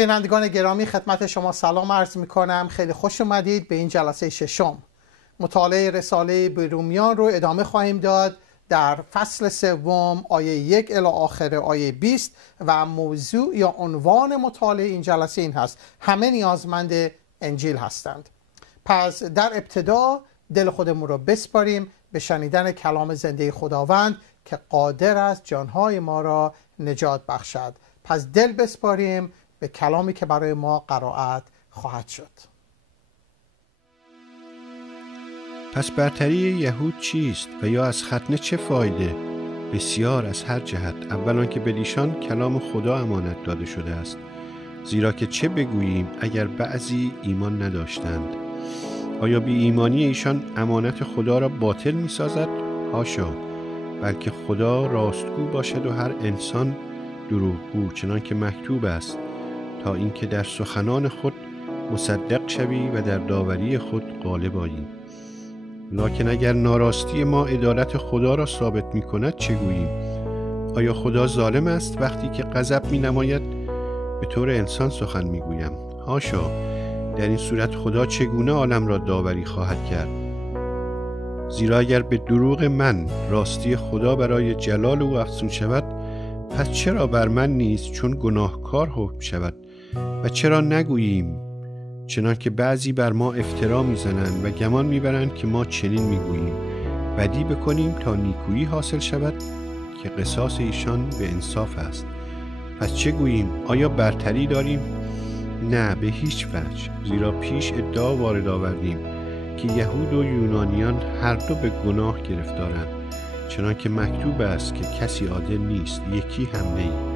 بینندگان گرامی، خدمت شما سلام عرض می کنم. خیلی خوش اومدید به این جلسه ششم. مطالعه رساله به رومیان رو ادامه خواهیم داد در فصل سوم آیه 1 الی آخر آیه 20 و موضوع یا عنوان مطالعه این جلسه این هست: همه نیازمند انجیل هستند. پس در ابتدا دل خودمون رو بسپاریم به شنیدن کلام زنده خداوند که قادر است جانهای ما را نجات بخشد. پس دل بسپاریم به کلامی که برای ما قرائت خواهد شد. پس برتری یهود چیست و یا از ختنه چه فایده؟ بسیار از هر جهت. اولا که به ایشان کلام خدا امانت داده شده است، زیرا که چه بگوییم اگر بعضی ایمان نداشتند؟ آیا بی ایمانی ایشان امانت خدا را باطل می سازد؟ حاشا، بلکه خدا راستگو باشد و هر انسان دروغگو، چنان که مکتوب است: تا اینکه در سخنان خود مصدق شوی و در داوری خود غالب آیی. لکن اگر ناراستی ما عدالت خدا را ثابت می کند چه گوییم؟ آیا خدا ظالم است وقتی که غضب می نماید؟ به طور انسان سخن می گویم. حاشا، در این صورت خدا چگونه عالم را داوری خواهد کرد؟ زیرا اگر به دروغ من راستی خدا برای جلال او افزون شود، پس چرا بر من نیز چون گناهکار حکم شود؟ و چرا نگوییم چنان که بعضی بر ما افترا میزنند و گمان میبرند که ما چنین میگوییم: بدی بکنیم تا نیکویی حاصل شود، که قصاص ایشان به انصاف است. پس چه گوییم؟ آیا برتری داریم؟ نه، به هیچ وجه. زیرا پیش ادعا وارد آوردیم که یهود و یونانیان هر دو به گناه گرفتارند، چنان که مکتوب است که کسی عادل نیست، یکی هم نه،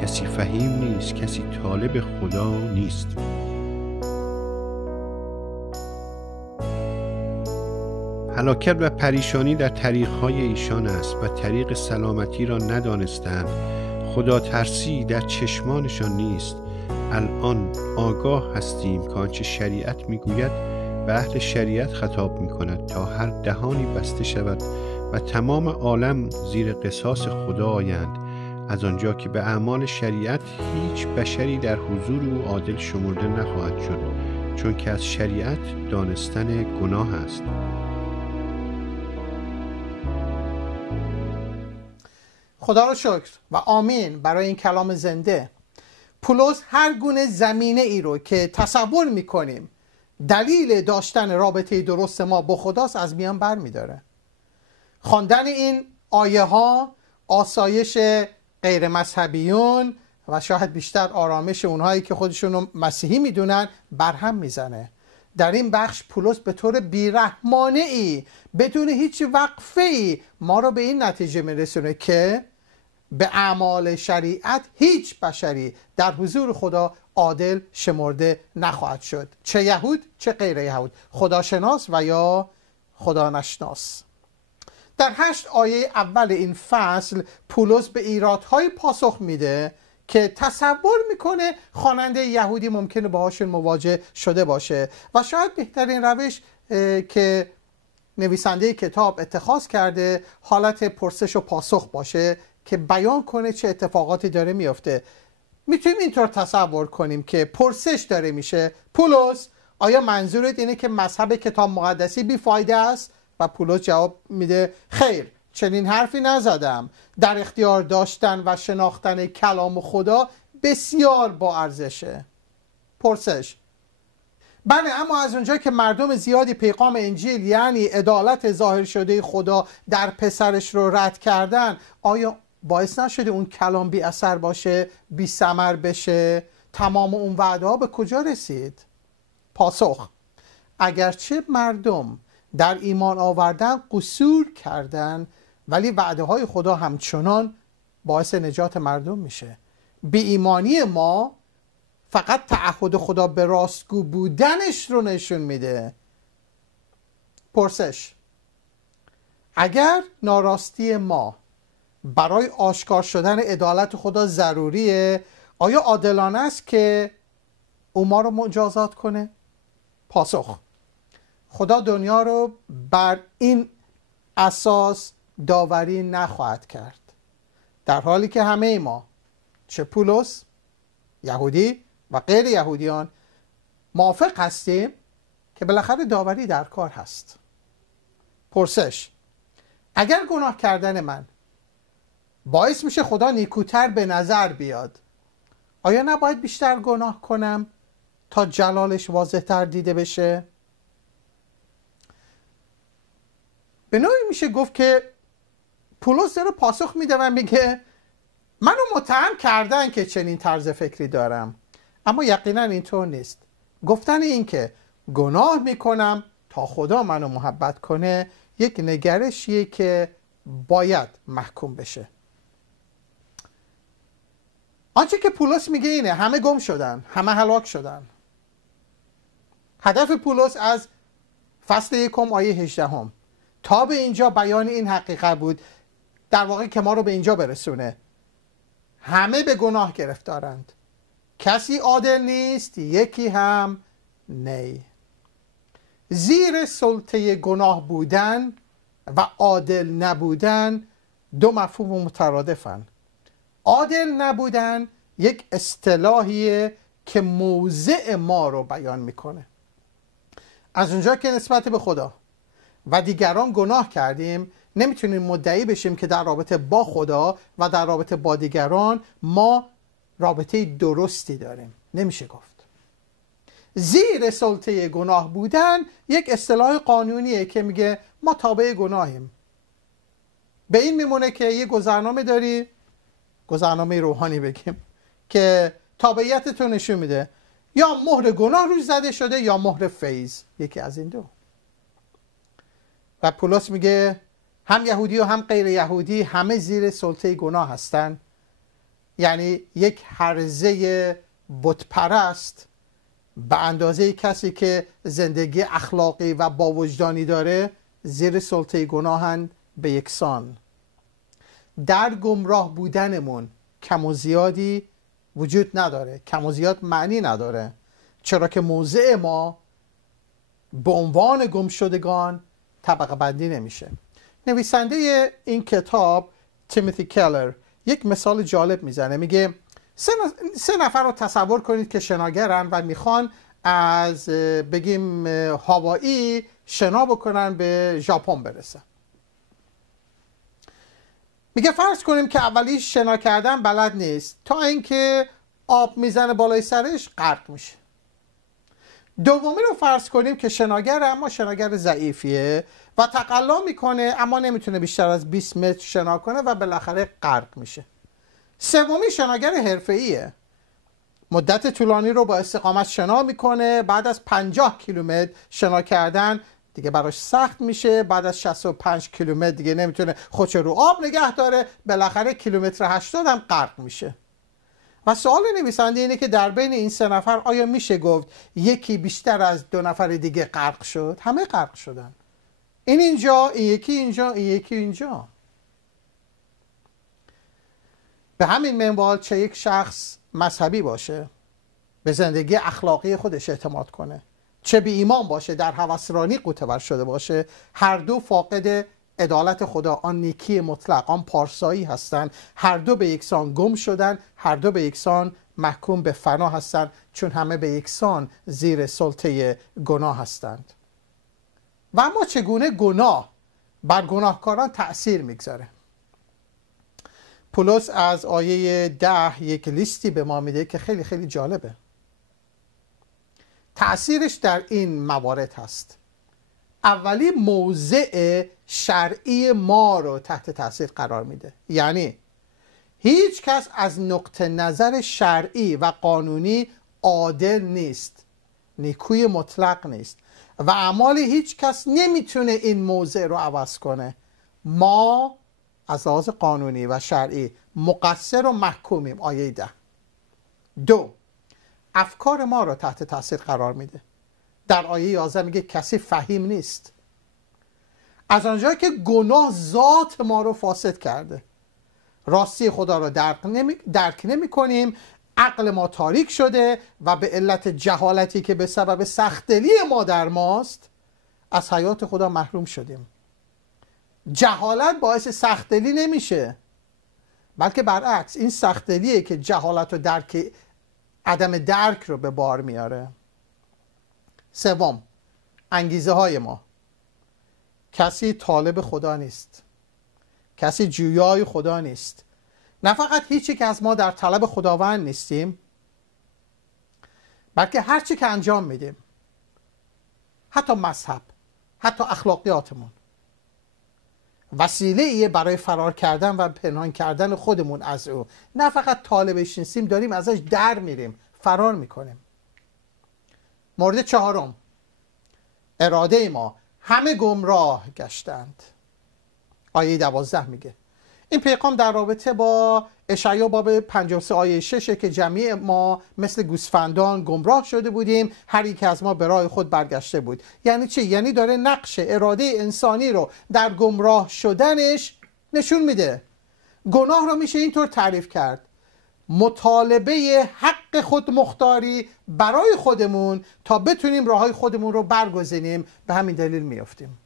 کسی فهیم نیست، کسی طالب خدا نیست. هلاکت و پریشانی در طریقهای ایشان است و طریق سلامتی را ندانستند. خدا ترسی در چشمانشان نیست. الان آگاه هستیم که آنچه شریعت میگوید به اهل شریعت خطاب میکند تا هر دهانی بسته شود و تمام عالم زیر قصاص خدا آیند، از آنجا که به اعمال شریعت هیچ بشری در حضور او عادل شمرده نخواهد شد، چون که از شریعت دانستن گناه است. خدا را شکر و آمین برای این کلام زنده. پولس هر گونه زمینه ای رو که تصور میکنیم دلیل داشتن رابطه درست ما با خداست از میان بر میداره. خواندن این آیه ها آسایش غیر مذهبیون و شاید بیشتر آرامش اونهایی که خودشونو مسیحی میدونن برهم میزنه. در این بخش پولس به طور بیرحمانه ای بدون هیچ وقفه ای ما رو به این نتیجه میرسونه که به اعمال شریعت هیچ بشری در حضور خدا عادل شمرده نخواهد شد، چه یهود چه غیر یهود، خداشناس و یا خدا نشناس. در 8 آیه اول این فصل پولس به ایرادهای پاسخ میده که تصور میکنه خواننده یهودی ممکنه باهاشون مواجه شده باشه و شاید بهترین روش که نویسنده کتاب اتخاذ کرده حالت پرسش و پاسخ باشه که بیان کنه چه اتفاقاتی داره میفته. میتونیم اینطور تصور کنیم که پرسش داره میشه: پولس، آیا منظورت اینه که مذهب کتاب مقدسی بیفایده است؟ و پولس جواب میده: خیر، چنین حرفی نزدم. در اختیار داشتن و شناختن کلام خدا بسیار با ارزشه. پرسش: بله، اما از اونجا که مردم زیادی پیغام انجیل یعنی عدالت ظاهر شده خدا در پسرش رو رد کردن، آیا باعث نشده اون کلام بی اثر باشه، بی ثمر بشه؟ تمام اون وعده ها به کجا رسید؟ پاسخ: اگرچه مردم در ایمان آوردن قصور کردن، ولی وعده های خدا همچنان باعث نجات مردم میشه. بی ایمانی ما فقط تعهد خدا به راستگو بودنش رو نشون میده. پرسش: اگر ناراستی ما برای آشکار شدن عدالت خدا ضروریه، آیا عادلانه است که او ما رو مجازات کنه؟ پاسخ: خدا دنیا رو بر این اساس داوری نخواهد کرد، در حالی که همه ما، چه پولس یهودی و غیر یهودیان موافق هستیم که بالاخره داوری در کار هست. پرسش: اگر گناه کردن من باعث میشه خدا نیکوتر به نظر بیاد، آیا نباید بیشتر گناه کنم تا جلالش واضح‌تر دیده بشه؟ به نوعی میشه گفت که پولس داره پاسخ میده و میگه منو متهم کردن که چنین طرز فکری دارم، اما یقینا اینطور نیست. گفتن این که گناه میکنم تا خدا منو محبت کنه یک نگرشیه که باید محکوم بشه. آنچه که پولس میگه اینه: همه گم شدن، همه هلاک شدن. هدف پولس از فصل 1 آیه 18 تا به اینجا بیان این حقیقت بود، در واقع که ما رو به اینجا برسونه: همه به گناه گرفتارند، کسی عادل نیست، یکی هم نه. زیر سلطه گناه بودن و عادل نبودن دو مفهوم مترادفن. عادل نبودن یک اصطلاحیه که موضع ما رو بیان میکنه. از اونجا که نسبت به خدا و دیگران گناه کردیم، نمیتونیم مدعی بشیم که در رابطه با خدا و در رابطه با دیگران ما رابطه درستی داریم. نمیشه گفت. زیر سلطه گناه بودن یک اصطلاح قانونیه که میگه ما تابع گناهیم. به این میمونه که یه گذرنامه داری، گذرنامه روحانی بگیم، که تابعیت تو نشون میده یا مهر گناه روش زده شده یا مهر فیض، یکی از این دو. و پولس میگه هم یهودی و هم غیر یهودی همه زیر سلطه گناه هستن. یعنی یک هرزه بتپرست به اندازه کسی که زندگی اخلاقی و با وجدانی داره زیر سلطه گناهن به یکسان. در گمراه بودنمون کم و زیادی وجود نداره، کم و زیاد معنی نداره، چرا که موضع ما به عنوان گمشدگان طبقه بندی نمیشه. نویسنده این کتاب تیموتی کلر یک مثال جالب میزنه. میگه 3 نفر رو تصور کنید که شناگرن و میخوان از بگیم هاوایی شنا بکنن به ژاپن برسن. میگه فرض کنیم که اولی شنا کردن بلد نیست، تا اینکه آب میزنه بالای سرش غرق میشه. دومی رو فرض کنیم که شناگره، اما شناگر ضعیفیه و تقلا میکنه اما نمیتونه بیشتر از 20 متر شنا کنه و بالاخره غرق میشه. سومی شناگر حرفه‌ایه، مدت طولانی رو با استقامت شنا میکنه، بعد از 50 کیلومتر شنا کردن دیگه براش سخت میشه، بعد از 65 کیلومتر دیگه نمیتونه خودش رو آب نگه داره، بالاخره کیلومتر 80 هم غرق میشه. و سوال نویسنده اینه که در بین این 3 نفر آیا میشه گفت یکی بیشتر از 2 نفر دیگه غرق شد؟ همه غرق شدن. این اینجا، این یکی اینجا، این یکی اینجا. به همین منوال چه یک شخص مذهبی باشه، به زندگی اخلاقی خودش اعتماد کنه، چه بی ایمان باشه، در هوسرانی غوطه‌ور شده باشه، هر دو فاقد عدالت خدا، آن نیکی مطلق، آن پارسایی هستند. هر دو به یکسان گم شدن، هر دو به یکسان محکوم به فنا هستند، چون همه به یکسان زیر سلطه گناه هستند. و اما چگونه گناه بر گناهکاران تأثیر میگذاره؟ پولس از آیه 10 یک لیستی به ما میده که خیلی خیلی جالبه. تأثیرش در این موارد هست. اولی، موضع شرعی ما رو تحت تأثیر قرار میده. یعنی هیچ کس از نقطه نظر شرعی و قانونی عادل نیست، نیکوی مطلق نیست و اعمال هیچ کس نمیتونه این موضع رو عوض کنه. ما از لحاظ قانونی و شرعی مقصر و محکومیم. آیه 10. 2. افکار ما رو تحت تاثیر قرار میده. در آیه 11 میگه کسی فهیم نیست. از آنجایی که گناه ذات ما رو فاسد کرده، راستی خدا رو درک نمی کنیم، عقل ما تاریک شده و به علت جهالتی که به سبب سخت‌دلی ما در ماست از حیات خدا محروم شدیم. جهالت باعث سخت‌دلی نمیشه، بلکه برعکس، این سخت‌دلیه که جهالت و درک عدم درک رو به بار میاره. سوم، انگیزه های ما. کسی طالب خدا نیست، کسی جویای خدا نیست. نه فقط هیچی که از ما در طلب خداوند نیستیم، بلکه هر چی که انجام میدیم، حتی مذهب، حتی اخلاقیاتمون، وسیله‌ایه برای فرار کردن و پنهان کردن خودمون از او. نه فقط طالبش نیستیم، داریم ازش در میریم، فرار میکنیم. مورد چهارم، اراده ما. همه گمراه گشتند. آیه 12 میگه. این پیغام در رابطه با اشعیا باب 53 آیه 6 که جمعی ما مثل گوسفندان گمراه شده بودیم، هر یک از ما به راه خود برگشته بود. یعنی چی؟ یعنی داره نقش اراده انسانی رو در گمراه شدنش نشون میده. گناه رو میشه اینطور تعریف کرد: مطالبه حق خود مختاری برای خودمون تا بتونیم راههای خودمون رو برگزینیم. به همین دلیل میافتیم.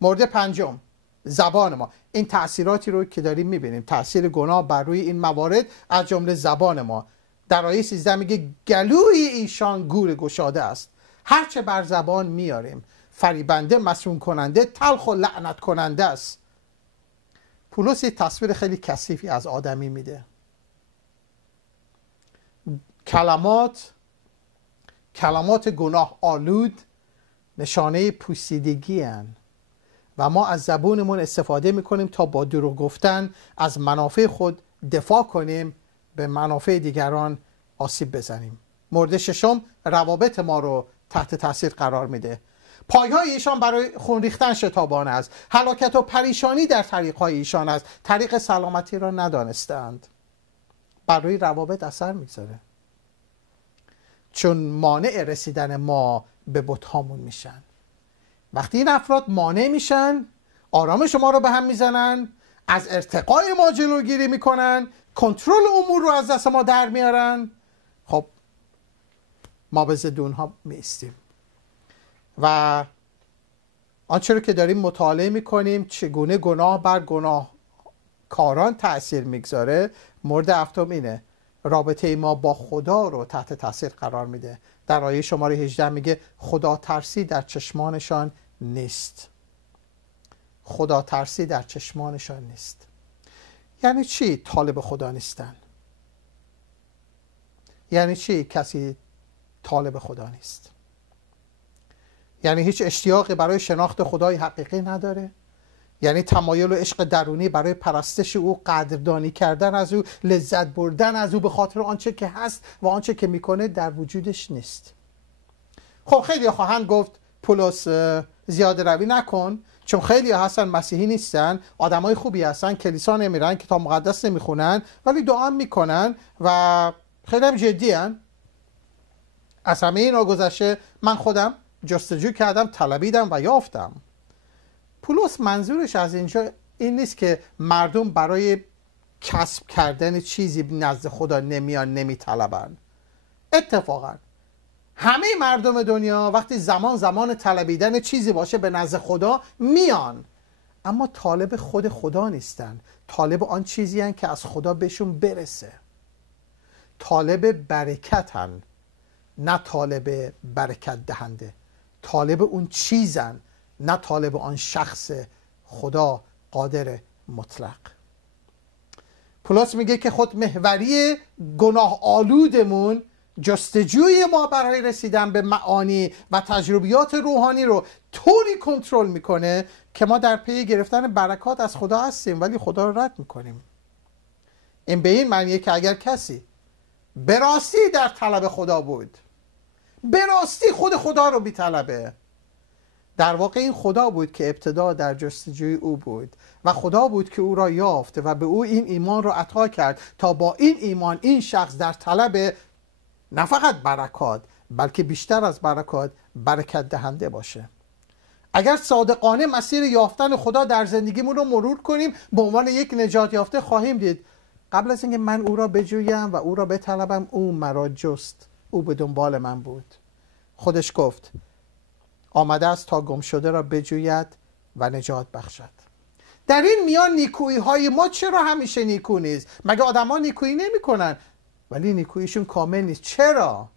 مورد پنجم، زبان ما. این تأثیراتی رو که داریم میبینیم، تأثیر گناه بر روی این موارد، از جمله زبان ما. در آیه 13 میگه گلوی ایشان گور گشاده است. هرچه بر زبان میاریم فریبنده، مسموم کننده، تلخ و لعنت کننده است. پولس یه تصویر خیلی کثیفی از آدمی میده. کلمات گناه آلود نشانه پوسیدگی هن و ما از زبونمون استفاده میکنیم تا با دروغ گفتن از منافع خود دفاع کنیم، به منافع دیگران آسیب بزنیم. مورد ششم، روابط ما رو تحت تاثیر قرار میده. پایهای ایشان برای خون ریختن شتابانه است، هلاکت و پریشانی در طریقهای ایشان است، طریق سلامتی را ندانستند. بر روی روابط اثر میگذاره، چون مانع رسیدن ما به بت‌هامون میشن. وقتی این افراد مانع میشن، آرام شما رو به هم میزنن، از ارتقای ما جلوگیری میکنن، کنترل امور رو از دست ما در میارن، خب ما به ضد اونها میستیم. و آنچه رو که داریم مطالعه میکنیم چگونه گناه بر گناهکاران تأثیر میگذاره، مورد هفتم اینه: رابطه ما با خدا رو تحت تأثیر قرار میده. در آیه شماره 18 میگه خدا ترسی در چشمانشان نیست. خدا ترسی در چشمانشان نیست. یعنی چی طالب خدا نیستن؟ یعنی چی کسی طالب خدا نیست؟ یعنی هیچ اشتیاقی برای شناخت خدای حقیقی نداره؟ یعنی تمایل و عشق درونی برای پرستش او، قدردانی کردن از او، لذت بردن از او به خاطر آنچه که هست و آنچه که میکنه در وجودش نیست. خب خیلی خواهند گفت پولس زیاده روی نکن، چون خیلی هستن مسیحی نیستن، آدمای خوبی هستن، کلیسا نمیرن، کتاب مقدس نمیخونن، ولی دعا میکنن و خیلی هم جدی هن. از همه اینا گذشته من خودم جستجو کردم، طلبیدم و یافتم. پولس منظورش از اینجا این نیست که مردم برای کسب کردن چیزی نزد خدا نمیان، نمیطلبن. اتفاقا همه مردم دنیا وقتی زمان طلبیدن چیزی باشه به نزد خدا میان، اما طالب خود خدا نیستن. طالب آن چیزی هن که از خدا بهشون برسه. طالب برکتن، نه طالب برکت دهنده. طالب اون چیزن، نه طالب آن شخص خدا قادر مطلق. پولس میگه که خود محوری گناه آلودمون جستجوی ما برای رسیدن به معانی و تجربیات روحانی رو طوری کنترل میکنه که ما در پی گرفتن برکات از خدا هستیم ولی خدا رو رد میکنیم. این به این معنیه که اگر کسی به راستی در طلب خدا بود، به راستی خود خدا رو بی‌طلبه، در واقع این خدا بود که ابتدا در جستجوی او بود و خدا بود که او را یافت و به او این ایمان را عطا کرد تا با این ایمان این شخص در طلب نه فقط برکات بلکه بیشتر از برکات برکت دهنده باشه. اگر صادقانه مسیر یافتن خدا در زندگیمون رو مرور کنیم، به عنوان یک نجات یافته خواهیم دید قبل از اینکه من او را بجویم و او را بطلبم، او مرا جست، او به دنبال من بود. خودش گفت آمده است تا گم شده را بجوید و نجات بخشد. در این میان نیکویی های ما چرا همیشه نیکو نیست؟ مگه آدم ها نیکویی نمی کنن؟ ولی نیکوییشون کامل نیست. چرا؟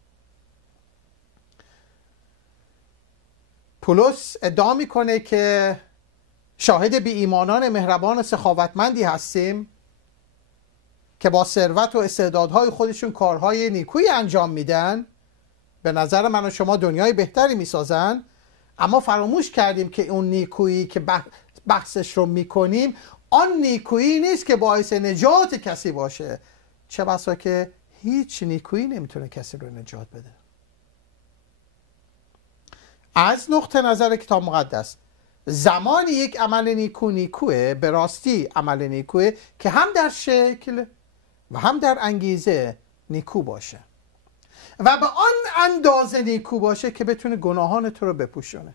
پولس ادعا میکنه که شاهد بی ایمانان مهربان و سخاوتمندی هستیم که با ثروت و استعدادهای خودشون کارهای نیکویی انجام میدن، به نظر من و شما دنیای بهتری میسازن، اما فراموش کردیم که اون نیکویی که بحثش رو میکنیم آن نیکویی نیست که باعث نجات کسی باشه. چه بسا که هیچ نیکویی نمیتونه کسی رو نجات بده. از نقطه نظر کتاب مقدس زمان یک عمل نیکوه به راستی عمل نیکوه که هم در شکل و هم در انگیزه نیکو باشه و به آن اندازه نیکو باشه که بتونه گناهان تو رو بپوشونه.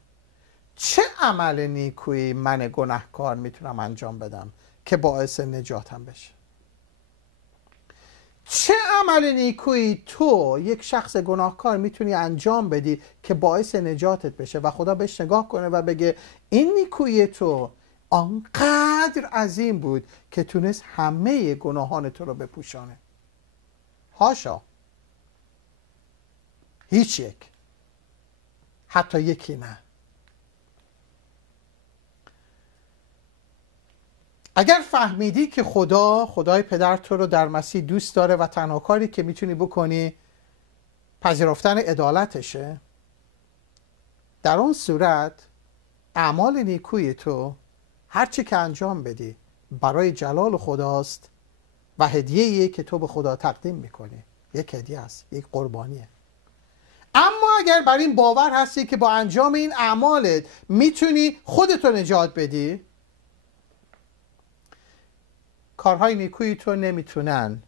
چه عمل نیکویی من گناهکار میتونم انجام بدم که باعث نجاتم بشه؟ چه عمل نیکویی تو یک شخص گناهکار میتونی انجام بدی که باعث نجاتت بشه و خدا بهش نگاه کنه و بگه این نیکویی تو آنقدر عظیم بود که تونست همه گناهان تو رو بپوشانه؟ هاشا، هیچ یک، حتی یکی نه. اگر فهمیدی که خدای پدر تو رو در مسیح دوست داره و تنها کاری که میتونی بکنی پذیرفتن عدالتشه، در اون صورت اعمال نیکوی تو هرچی که انجام بدی برای جلال خداست و هدیه‌ایه که تو به خدا تقدیم میکنی. یک هدیه است، یک قربانیه. اما اگر بر این باور هستی که با انجام این اعمالت میتونی خودتو نجات بدی، کارهای نیکویی تو نمیتونن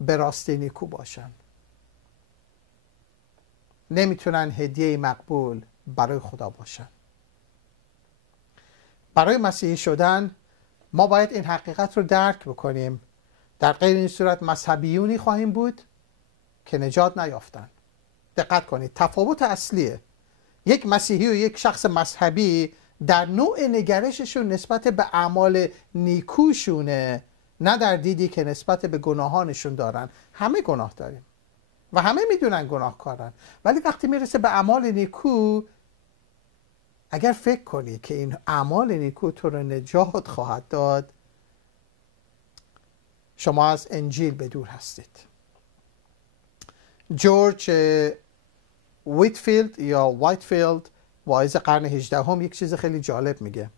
به راستی نیکو باشن، نمیتونن هدیه مقبول برای خدا باشن. برای مسیحی شدن ما باید این حقیقت رو درک بکنیم. در غیر این صورت مذهبیونی خواهیم بود که نجات نیافتن. دقت کنید، تفاوت اصلیه یک مسیحی و یک شخص مذهبی در نوع نگرششون نسبت به اعمال نیکوشونه، نه در دیدی که نسبت به گناهانشون دارن. همه گناه داریم و همه میدونن گناه کارن، ولی وقتی میرسه به اعمال نیکو، اگر فکر کنی که این اعمال نیکو تو رو نجات خواهد داد، شما از انجیل به دور هستید. جورج ویتفیلد یا وایتفیلد، واعظ قرن 18 یک چیز خیلی جالب میگه: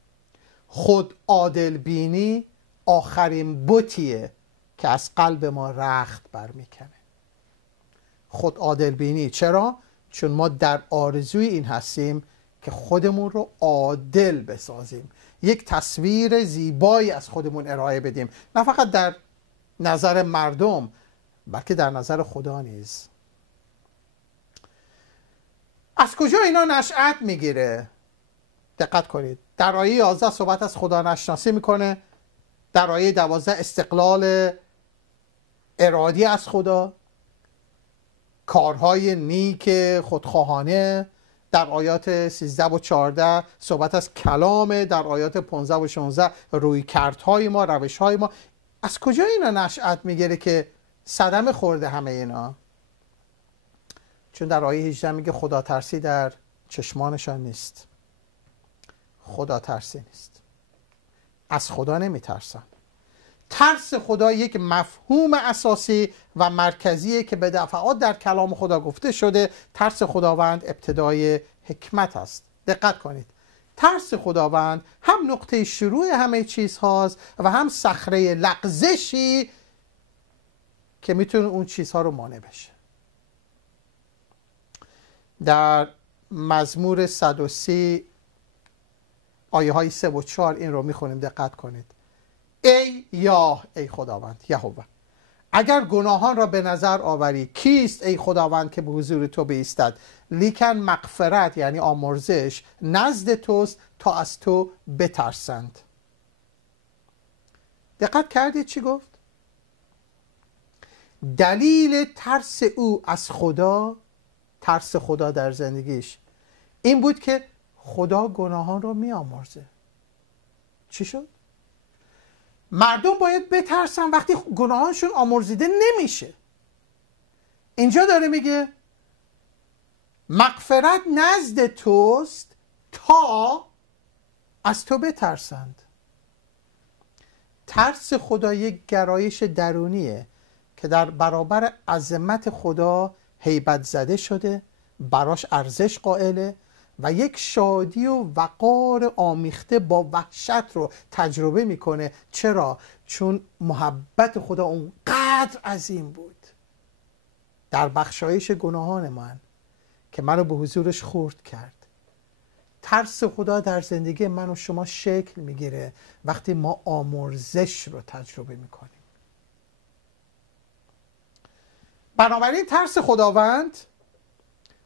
خود عادل بینی آخرین بتیه که از قلب ما رخت برمیکنه. خود عادل بینی. چرا؟ چون ما در آرزوی این هستیم که خودمون رو عادل بسازیم، یک تصویر زیبایی از خودمون ارائه بدیم، نه فقط در نظر مردم بلکه در نظر خدا نیز. از کجا اینا نشأت میگیره؟ دقت کنید، در آیه 11 صحبت از خدا نشناسی میکنه، در آیه 12 استقلال ارادی از خدا، کارهای نیک خودخواهانه، در آیات 13 و 14 صحبت از کلام، در آیات 15 و 16 رویکردهای ما، روشهای ما. از کجا اینا نشأت میگیره که صدمه خورده همه اینا؟ چون در آیه 18 میگه خدا ترسی در چشمانشان نیست. خدا ترسی نیست، از خدا نمیترسن. ترس خدا یک مفهوم اساسی و مرکزیه که به دفعات در کلام خدا گفته شده. ترس خداوند ابتدای حکمت است. دقت کنید، ترس خداوند هم نقطه شروع همه چیز هاست و هم صخره لغزشی که میتونه اون چیزها رو مانع بشه. در مزمور 130 آیه های 3 و 4 این رو میخونیم. دقت کنید: ای خداوند یهوه، اگر گناهان را به نظر آوری، کیست ای خداوند که به حضور تو بایستد؟ لیکن مغفرت یعنی آمرزش نزد توست تا از تو بترسند. دقت کردید چی گفت؟ دلیل ترس او از خدا، ترس خدا در زندگیش این بود که خدا گناهان رو می آمرزه. چی شد؟ مردم باید بترسن وقتی گناهانشون آمرزیده نمیشه. اینجا داره میگه مغفرت نزد توست تا از تو بترسند. ترس خدا یک گرایش درونیه که در برابر عظمت خدا هیبت زده شده، براش ارزش قائله و یک شادی و وقار آمیخته با وحشت رو تجربه میکنه. چرا؟ چون محبت خدا اونقدر عظیم بود در بخشایش گناهان من که منو به حضورش خورد کرد. ترس خدا در زندگی من و شما شکل میگیره وقتی ما آمرزش رو تجربه میکنیم. بنابراین ترس خداوند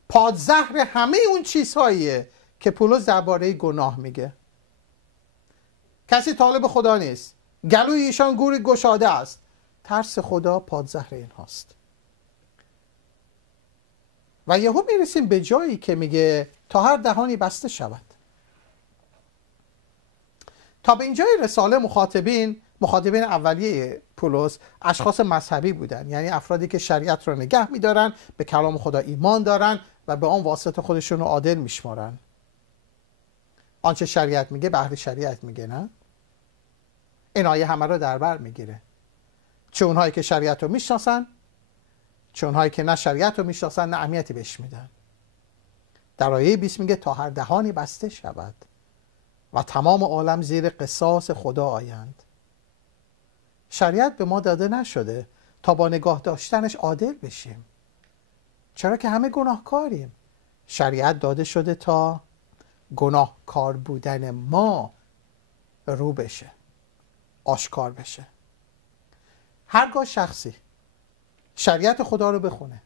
پادزهر همه اون چیزهاییه که پولس درباره گناه میگه. کسی طالب خدا نیست، گلوی ایشان گوری گشاده است. ترس خدا پادزهر این هاست. و یهو میرسیم به جایی که میگه تا هر دهانی بسته شود. تا به اینجای رساله مخاطبین اولیه پولس اشخاص مذهبی بودن، یعنی افرادی که شریعت رو نگه میدارن، به کلام خدا ایمان دارن و به آن واسطه خودشون رو عادل میشمارن. آنچه شریعت میگه به اهل شریعت میگه، نه؟ این آیه همه رو در بر میگیره، چه اونهایی که شریعت رو میشناسن، چه اونهایی که نه شریعت رو میشناسن نه اهمیتی بهش میدن. در آیه 20 میگه تا هر دهانی بسته شود و تمام عالم زیر قصاص خدا آیند. شریعت به ما داده نشده تا با نگاه داشتنش عادل بشیم، چرا که همه گناهکاریم. شریعت داده شده تا گناهکار بودن ما رو بشه، آشکار بشه. هرگاه شخصی شریعت خدا رو بخونه،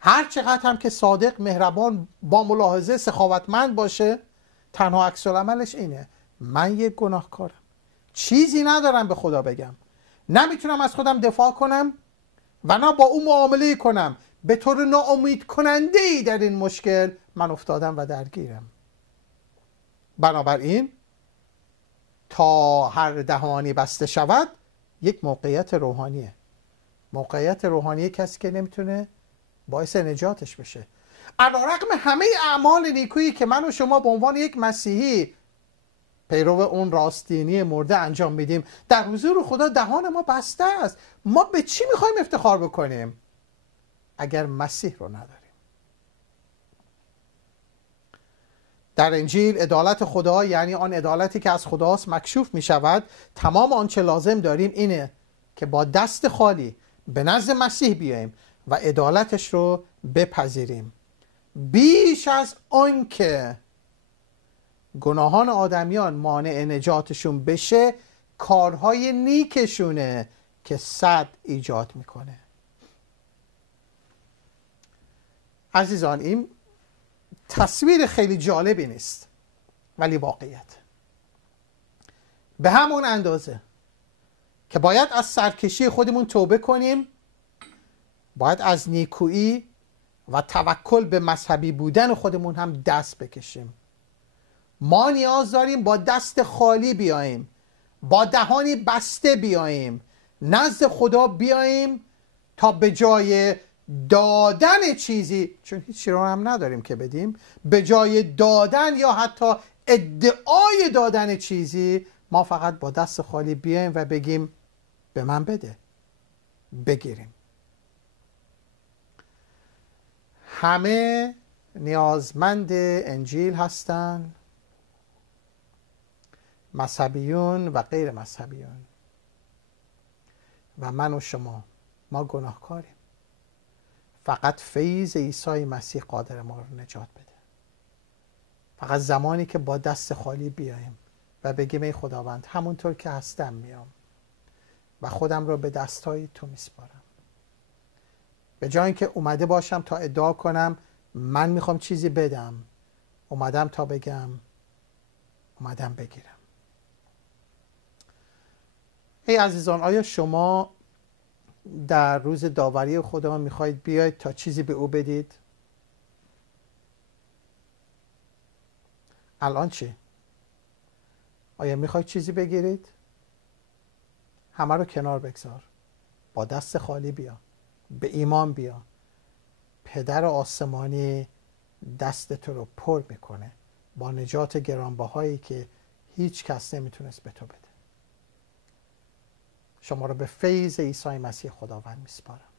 هر چقدر هم که صادق، مهربان، با ملاحظه، سخاوتمند باشه، تنها عکس العملش اینه: من یک گناهکارم، چیزی ندارم به خدا بگم، نمیتونم از خودم دفاع کنم و نه با اون معامله کنم. به طور ناامید کننده ای در این مشکل من افتادم و درگیرم. بنابراین تا هر دهانی بسته شود یک موقعیت روحانیه. موقعیت روحانی کسی که نمیتونه باعث نجاتش بشه. علیرغم همه اعمال نیکویی که من و شما به عنوان یک مسیحی پیرو اون راستینی مرده انجام میدیم، در حضور خدا دهان ما بسته است. ما به چی میخوایم افتخار بکنیم اگر مسیح رو نداریم؟ در انجیل عدالت خدا، یعنی آن عدالتی که از خداست، مکشوف میشود. تمام آنچه لازم داریم اینه که با دست خالی به نزد مسیح بیاییم و عدالتش رو بپذیریم. بیش از آن که گناهان آدمیان مانع نجاتشون بشه، کارهای نیکشونه که سد ایجاد میکنه. عزیزان، این تصویر خیلی جالبی نیست، ولی واقعیت. به همون اندازه که باید از سرکشی خودمون توبه کنیم، باید از نیکویی و توکل به مذهبی بودن خودمون هم دست بکشیم. ما نیاز داریم با دست خالی بیاییم، با دهانی بسته بیاییم، نزد خدا بیاییم تا به جای دادن چیزی، چون هیچی رو هم نداریم که بدیم، به جای دادن یا حتی ادعای دادن چیزی، ما فقط با دست خالی بیاییم و بگیم به من بده، بگیریم. همه نیازمند انجیل هستن، مذهبیون و غیر مذهبیون، و من و شما، ما گناهکاریم. فقط فیض عیسی مسیح قادر ما رو نجات بده. فقط زمانی که با دست خالی بیاییم و بگیم ای خداوند، همونطور که هستم میام و خودم رو به دستای تو میسپارم. به جای اینکه اومده باشم تا ادعا کنم من میخوام چیزی بدم، اومدم تا بگم اومدم بگیرم. ای عزیزان، آیا شما در روز داوری خدا میخواید بیاید تا چیزی به او بدید؟ الان چی؟ آیا میخواید چیزی بگیرید؟ همه رو کنار بگذار، با دست خالی بیا به ایمان بیا. پدر آسمانی دست تو رو پر میکنه با نجات گرانبهایی که هیچ کس نمیتونست به تو بده. شما رو به فیض عیسی مسیح خداوند میسپارم.